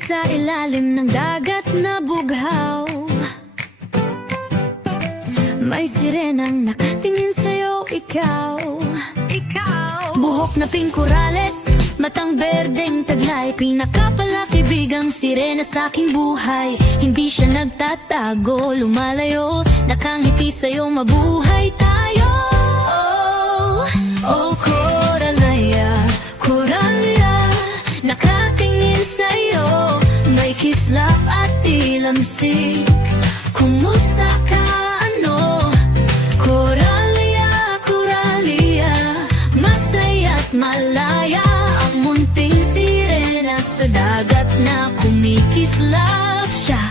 sa ilalim ng dagat na bughaw. May sirenang nakatingin sa'yo, ikaw. Buhok na pink korales, matang berdeng taglay, pinakapalakibigang sirena sa aking buhay. Hindi siya nagtatago, lumalayo, nakangiti sa'yo, mabuhay tayo. Oh, Coralia, Coralia, nakatingin sa'yo, may kislap at tilamsik. Kumusta ka, ano? Coralia, Coralia, masaya't malaya ang munting sirena sa dagat na kumikislap siya.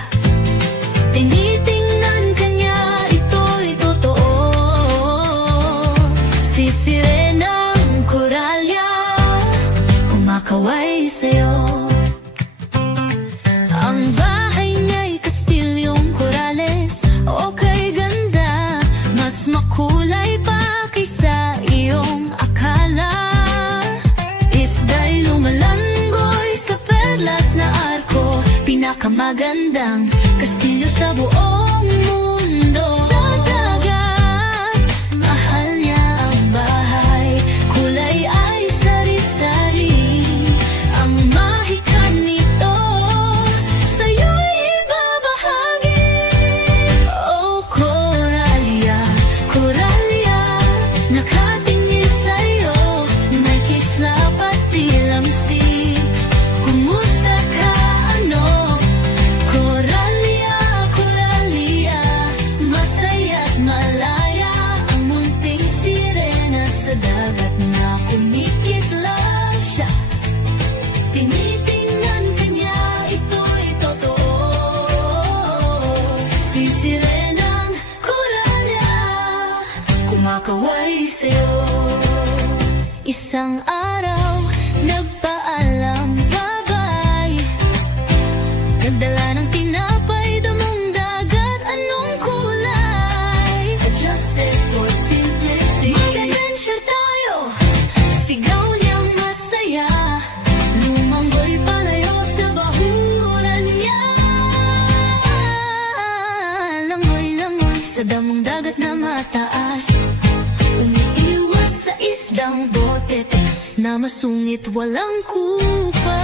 Tinitingnan kanya, ito'y totoo. Si sirenang Coralia, kumakaway sa'yo. Ang bahay niya'y kastilyong korales, okay ganda, mas makulay pa kaysa iyong akala. Isda'y lumalanggoy sa perlas na arko, pinakamagandang kastilyo sa buong mundo. Sa dagat, mahal niya ang bahay, kulay ay sari-sari. Ang mahika nito sa'yo'y ibabahagi. Oh, Coralia, Coralia, nakatingin sa'yo, may kislap at tilamsik. Kumusta ka, ano? Coralia, Coralia, masaya't malaya ang munting sirena sa dagat na kumikislap siya. Tinitingnan kanya, ito'y totoo. Si sirenang Coralia, kumakaway sa'yo. Isang araw, nagpaalam, bye-bye. Nagdala ng tinapay, damong dagat, anong kulay? Adjusted for simplicity. Mag-adventure tayo, sigaw niyang masaya. Lumanggoy palayo sa bahuran niya. Langoy-langoy sa damong dagat na mataas. Umiiwas sa isdang bote na masungit, walang kupa.